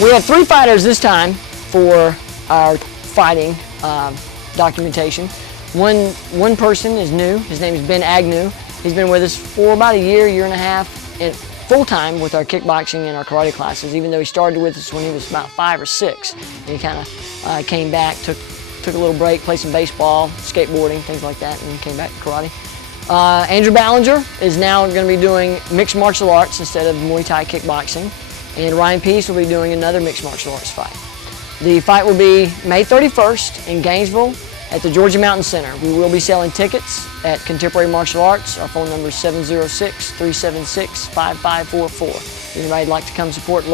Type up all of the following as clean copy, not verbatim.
We have 3 fighters this time for our fighting documentation. One person is new. His name is Ben Agnew. He's been with us for about a year and a half, full-time with our kickboxing and our karate classes, even though he started with us when he was about 5 or 6. And he kind of came back, took a little break, played some baseball, skateboarding, things like that, and came back to karate. Andrew Ballinger is now going to be doing mixed martial arts instead of Muay Thai kickboxing. And Ryan Peace will be doing another mixed martial arts fight. The fight will be May 31st in Gainesville at the Georgia Mountain Center. We will be selling tickets at Contemporary Martial Arts. Our phone number is 706-376-5544. If anybody would like to come support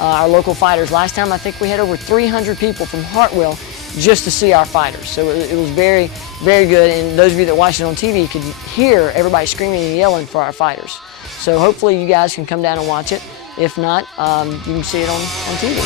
our local fighters. Last time I think we had over 300 people from Hartwell just to see our fighters. So it was very, very good. And those of you that watch it on TV could hear everybody screaming and yelling for our fighters. So hopefully you guys can come down and watch it. If not, you can see it on TV.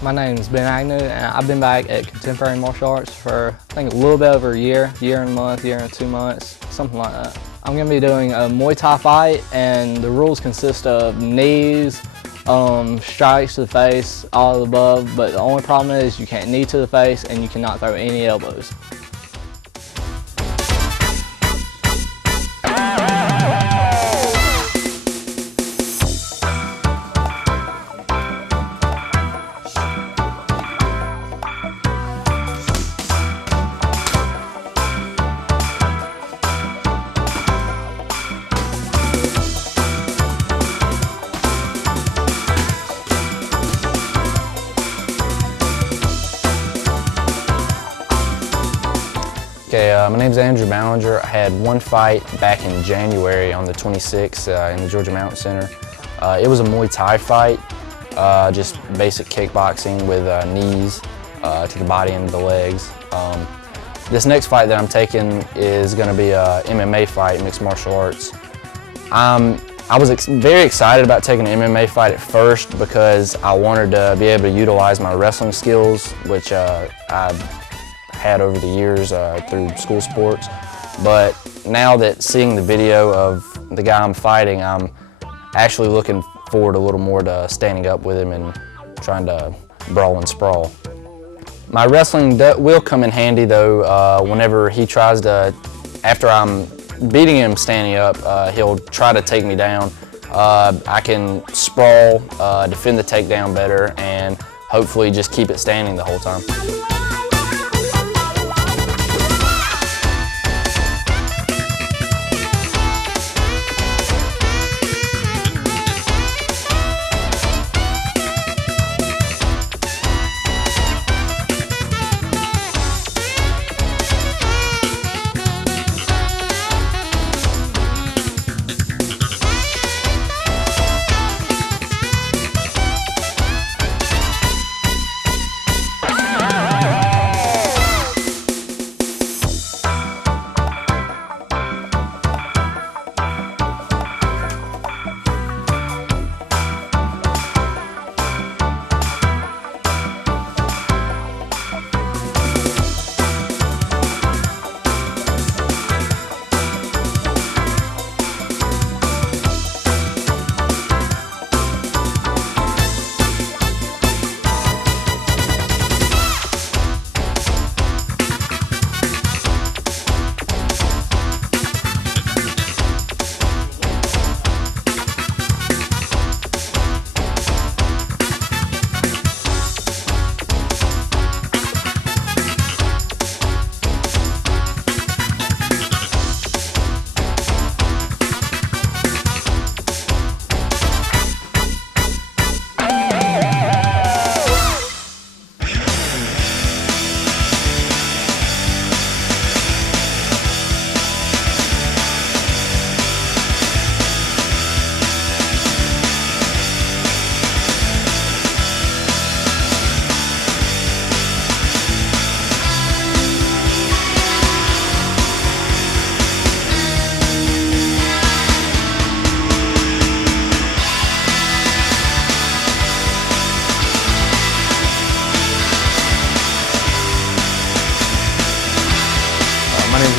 My name is Ben Agnew, and I've been back at Contemporary Martial Arts for I think a little bit over a year and a month, year and 2 months, something like that. I'm going to be doing a Muay Thai fight, and the rules consist of knees, strikes to the face, all of the above, but the only problem is you can't knee to the face and you cannot throw any elbows. Okay, my name is Andrew Ballinger. I had one fight back in January on the 26th in the Georgia Mountain Center. It was a Muay Thai fight, just basic kickboxing with knees to the body and the legs. This next fight that I'm taking is going to be a MMA fight, mixed martial arts. I was very excited about taking an MMA fight at first because I wanted to be able to utilize my wrestling skills, which I've had over the years through school sports. But now that seeing the video of the guy I'm fighting, I'm actually looking forward a little more to standing up with him and trying to brawl and sprawl. My wrestling will come in handy though whenever he tries to, after I'm beating him standing up, he'll try to take me down. I can sprawl, defend the takedown better, and hopefully just keep it standing the whole time.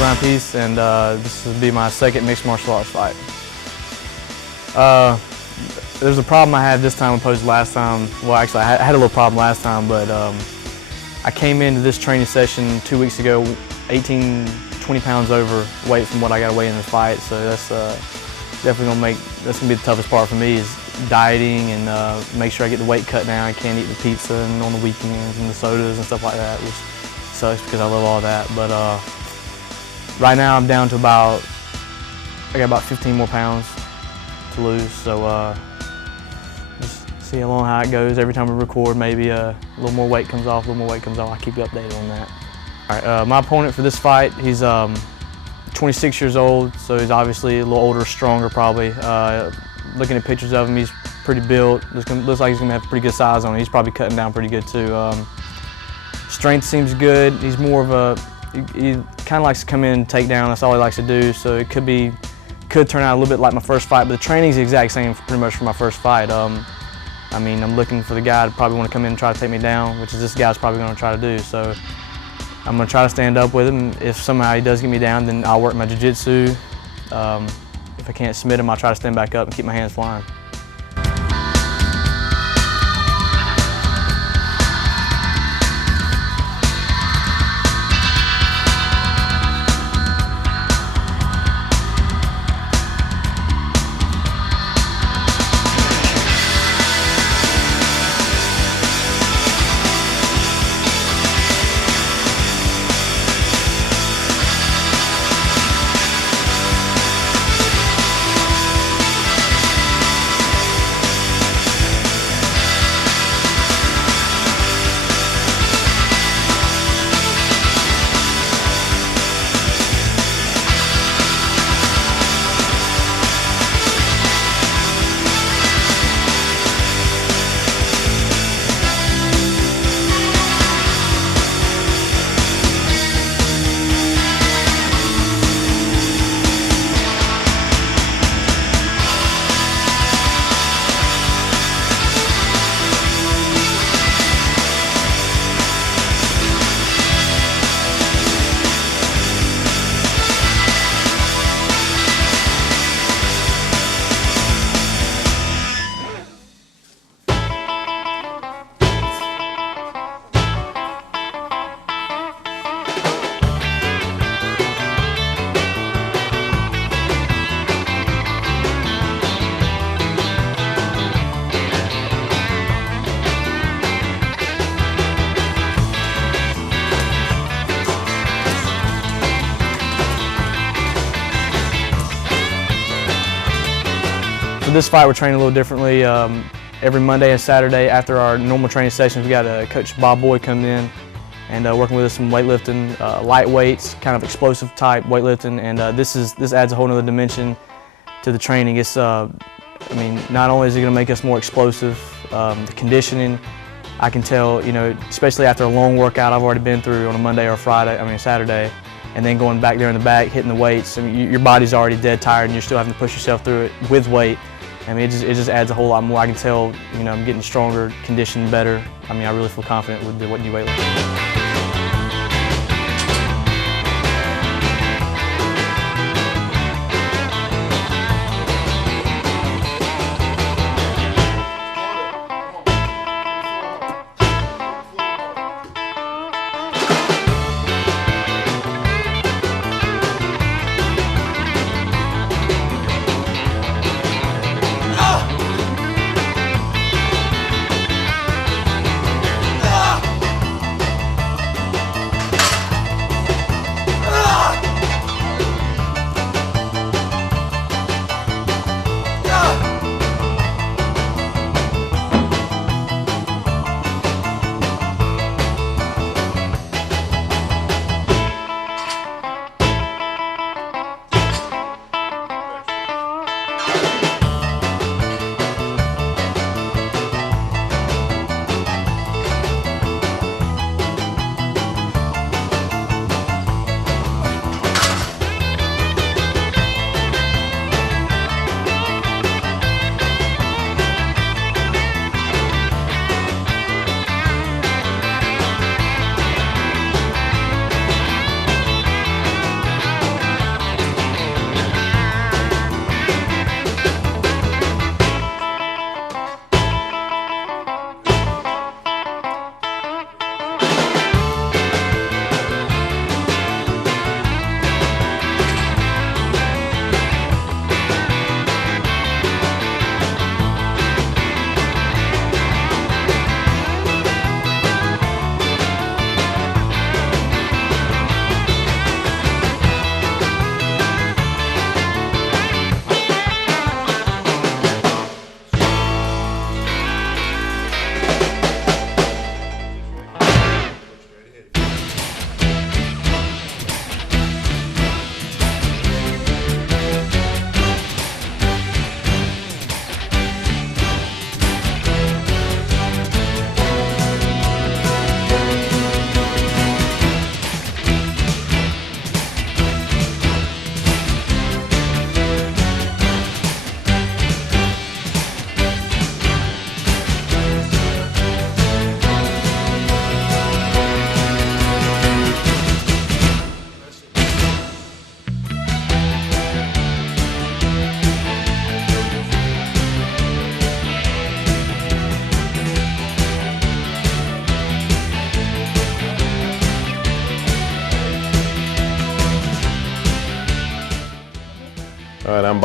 Timepiece, and this will be my second mixed martial arts fight. There's a problem I had this time opposed to last time. Well, actually, I had a little problem last time, but I came into this training session 2 weeks ago 18, 20 pounds overweight from what I got to weigh in this fight, so that's definitely gonna be the toughest part for me, is dieting and make sure I get the weight cut down. I can't eat the pizza and on the weekends and the sodas and stuff like that, which sucks because I love all that. But right now I'm down to I got about 15 more pounds to lose, so just see how it goes. Every time we record, maybe a little more weight comes off, a little more weight comes off. I'll keep you updated on that. All right, my opponent for this fight, he's 26 years old, so he's obviously a little older, stronger probably. Looking at pictures of him, he's pretty built. Looks like he's gonna have pretty good size on him. He's probably cutting down pretty good too. Strength seems good. He's more of he kind of likes to come in and take down. That's all he likes to do. So it could turn out a little bit like my first fight, but the training's the exact same pretty much for my first fight. I mean, I'm looking for the guy to probably want to come in and try to take me down, which is this guy's probably going to try to do. So I'm going to try to stand up with him. If somehow he does get me down, then I'll work my jiu-jitsu. If I can't submit him, I'll try to stand back up and keep my hands flying. For this fight, we're training a little differently. Every Monday and Saturday after our normal training sessions, we got Coach Bob Boyd coming in and working with us some weightlifting, light weights, kind of explosive type weightlifting, and this adds a whole other dimension to the training. It's, I mean, not only is it going to make us more explosive, the conditioning, I can tell, you know, especially after a long workout I've already been through on a Monday or Saturday, and then going back there in the back, hitting the weights. I mean, your body's already dead tired and you're still having to push yourself through it with weight. I mean, it just adds a whole lot more. I can tell, you know, I'm getting stronger, conditioned better. I mean, I really feel confident with what new weightlifting.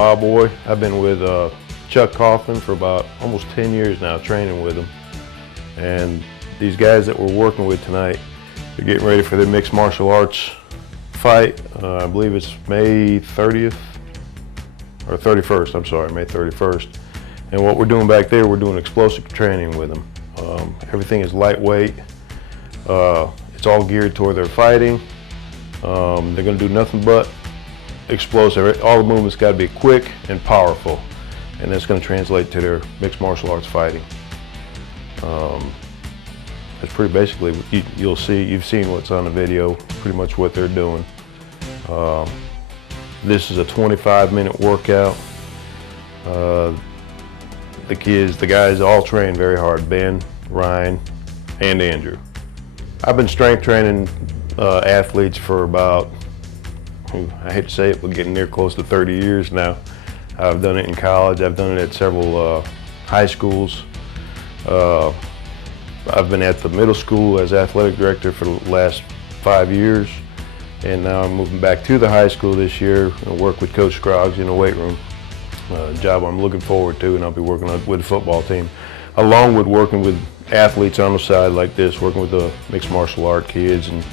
Wild Boy. I've been with Chuck Coughlin for about almost 10 years now, training with him. And these guys that we're working with tonight, they're getting ready for their mixed martial arts fight. I believe it's May 30th, or 31st, I'm sorry, May 31st. And what we're doing back there, we're doing explosive training with them. Everything is lightweight. It's all geared toward their fighting. They're gonna do nothing but explosive. All the movements gotta be quick and powerful. And that's gonna translate to their mixed martial arts fighting. That's pretty basically, you'll see, you've seen what's on the video, pretty much what they're doing. This is a 25-minute workout. The guys all train very hard, Ben, Ryan, and Andrew. I've been strength training athletes for about, I hate to say it, but getting near close to 30 years now. I've done it in college, I've done it at several high schools. I've been at the middle school as athletic director for the last 5 years, and now I'm moving back to the high school this year and work with Coach Scroggs in the weight room. A job I'm looking forward to, and I'll be working with the football team, along with working with athletes on the side like this, working with the mixed martial art kids and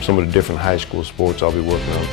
some of the different high school sports I'll be working on.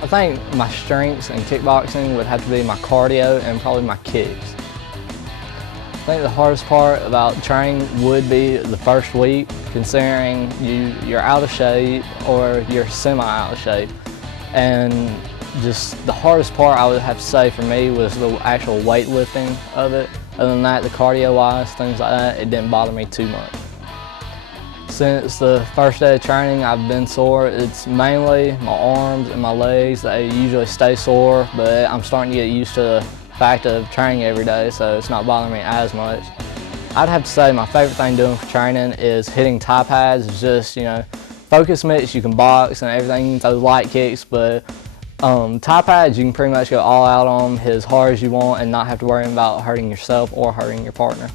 I think my strengths in kickboxing would have to be my cardio and probably my kicks. I think the hardest part about training would be the first week, considering you're out of shape or you're semi out of shape. And just the hardest part I would have to say for me was the actual weightlifting of it. Other than that, the cardio-wise, things like that, it didn't bother me too much. Since the first day of training, I've been sore. It's mainly my arms and my legs. They usually stay sore, but I'm starting to get used to the fact of training every day, so it's not bothering me as much. I'd have to say my favorite thing doing for training is hitting Thai pads. It's just, focus mitts, you can box and everything, you can throw light kicks, but Thai pads, you can pretty much go all out on them, hit as hard as you want and not have to worry about hurting yourself or hurting your partner.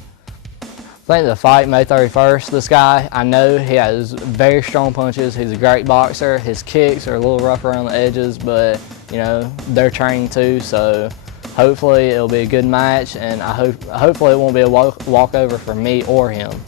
I think the fight May 31st, this guy, I know he has very strong punches. He's a great boxer. His kicks are a little rough around the edges, but they're training too, so hopefully it'll be a good match, and hopefully it won't be a walkover for me or him.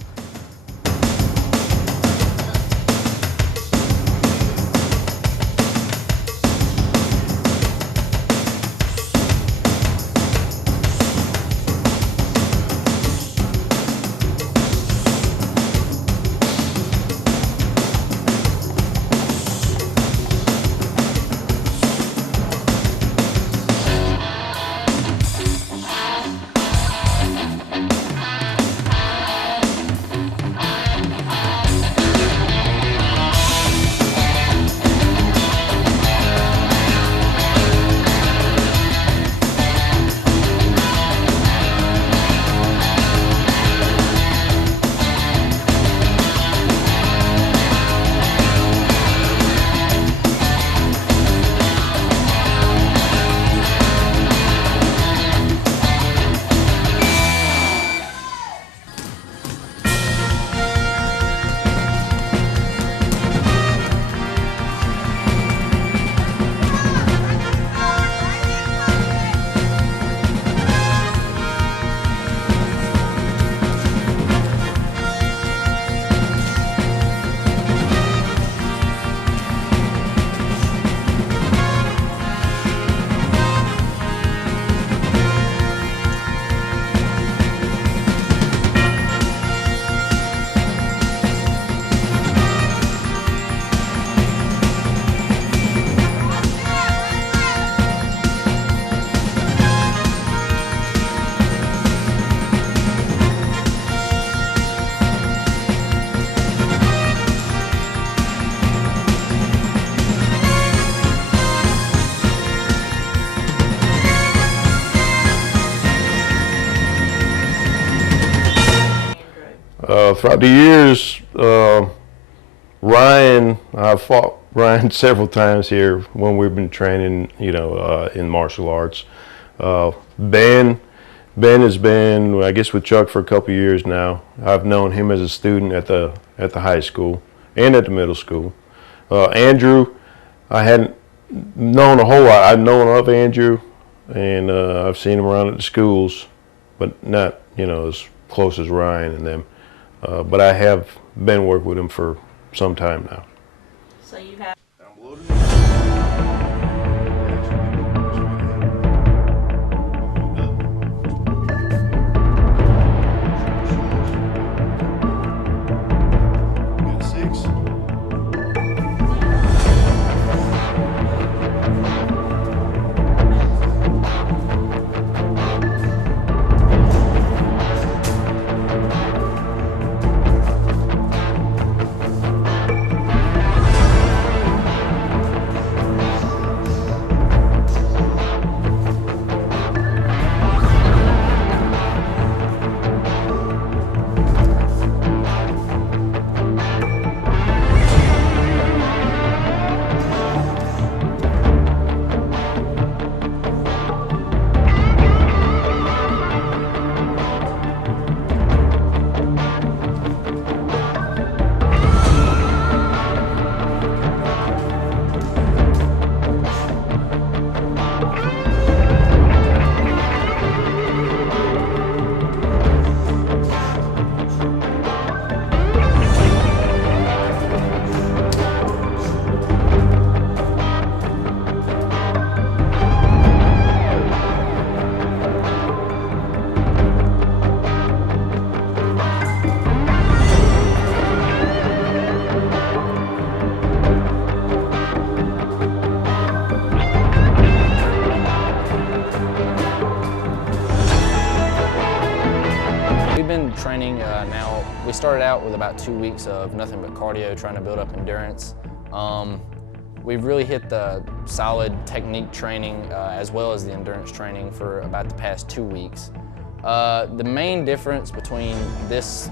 Throughout the years, I've fought Ryan several times here when we've been training, in martial arts. Ben has been, I guess, with Chuck for a couple of years now. I've known him as a student at the high school and at the middle school. Andrew, I hadn't known a whole lot. I've known of Andrew, and I've seen him around at the schools, but not, as close as Ryan and them. But I have been working with him for some time now. So you have. started out with about 2 weeks of nothing but cardio, trying to build up endurance. We've really hit the solid technique training as well as the endurance training for about the past 2 weeks. The main difference between this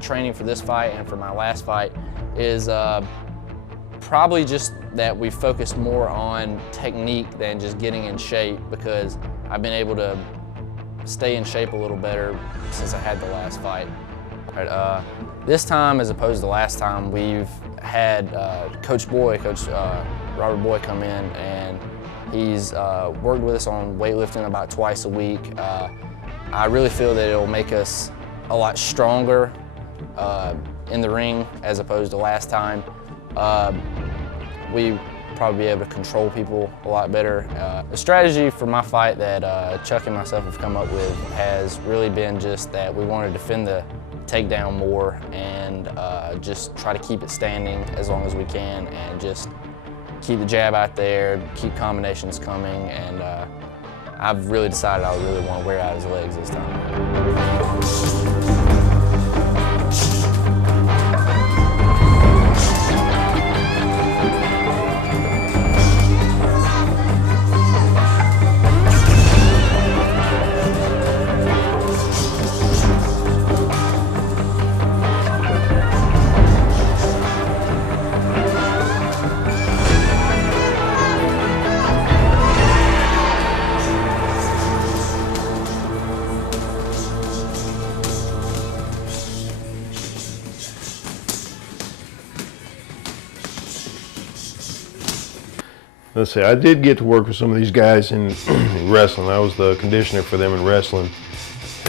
training for this fight and for my last fight is probably just that we focused more on technique than just getting in shape, because I've been able to stay in shape a little better since I had the last fight. This time, as opposed to last time, we've had Coach Robert Boy come in, and he's worked with us on weightlifting about twice a week. I really feel that it'll make us a lot stronger in the ring as opposed to last time. We probably be able to control people a lot better. The strategy for my fight that Chuck and myself have come up with has really been just that we want to defend the takedown more and just try to keep it standing as long as we can, and just keep the jab out there, keep combinations coming, and I've really decided I really want to wear out his legs this time. Let's see, I did get to work with some of these guys in wrestling. I was the conditioner for them in wrestling.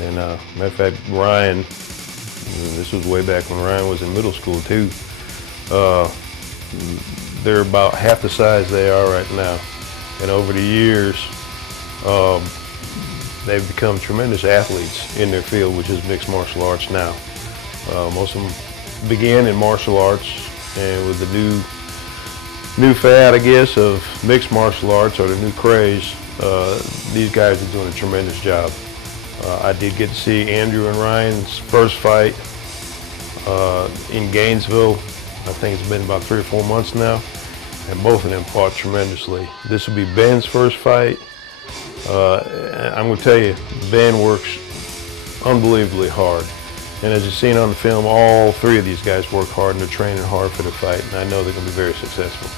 And matter of fact, Ryan, this was way back when Ryan was in middle school too. They're about half the size they are right now. And over the years, they've become tremendous athletes in their field, which is mixed martial arts now. Most of them began in martial arts, and with the new fad, I guess, of mixed martial arts, or the new craze, these guys are doing a tremendous job. I did get to see Andrew and Ryan's first fight in Gainesville. I think it's been about 3 or 4 months now, and both of them fought tremendously. This will be Ben's first fight. I'm going to tell you, Ben works unbelievably hard. And as you've seen on the film, all 3 of these guys work hard, and they're training hard for the fight, and I know they're going to be very successful.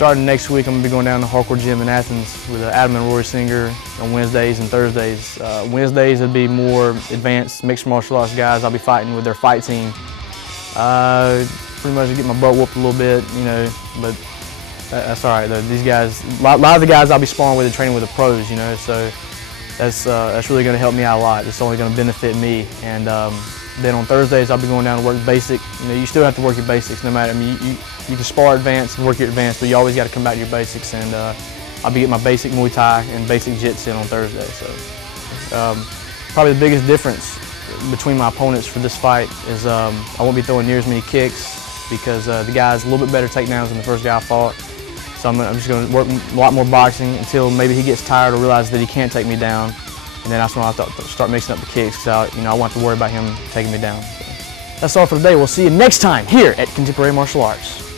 Starting next week, I'm going to be going down to Hardcore Gym in Athens with Adam and Rory Singer on Wednesdays and Thursdays. Wednesdays would be more advanced mixed martial arts guys. I'll be fighting with their fight team. Pretty much get my butt whooped a little bit, you know, but that's all right though. These guys, a lot of the guys I'll be sparring with and training with the pros, you know, so that's really going to help me out a lot. It's only going to benefit me. And then on Thursdays, I'll be going down to work basic. You know, you still have to work your basics no matter. I mean, you can spar advanced and work your advanced, but you always got to come back to your basics. And I'll be getting my basic Muay Thai and basic Jits in on Thursday. So probably the biggest difference between my opponents for this fight is I won't be throwing near as many kicks, because the guy's a little bit better takedowns than the first guy I fought. So I'm just going to work a lot more boxing until maybe he gets tired or realizes that he can't take me down. And then that's when I'll start mixing up the kicks, because I won't have to worry about him taking me down. So that's all for today. We'll see you next time here at Contemporary Martial Arts.